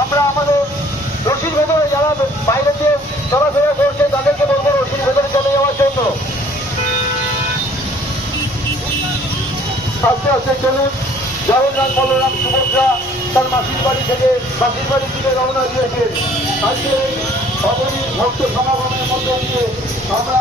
আমরা আমাদের রশির ভেতরে যারা বাইরে দিয়ে চলাফেরা করছে তাদেরকে বলবো রশির ভেতরে চলে যাওয়ার জন্য। আস্তে আস্তে চলুন। জগন্নাথ বলরাম সুভদ্রা তার মাসির বাড়ি থেকে রওনা দিয়েছেন। আজকে এই অবধি ভক্ত সমাগমের মধ্যে দিয়ে আমরা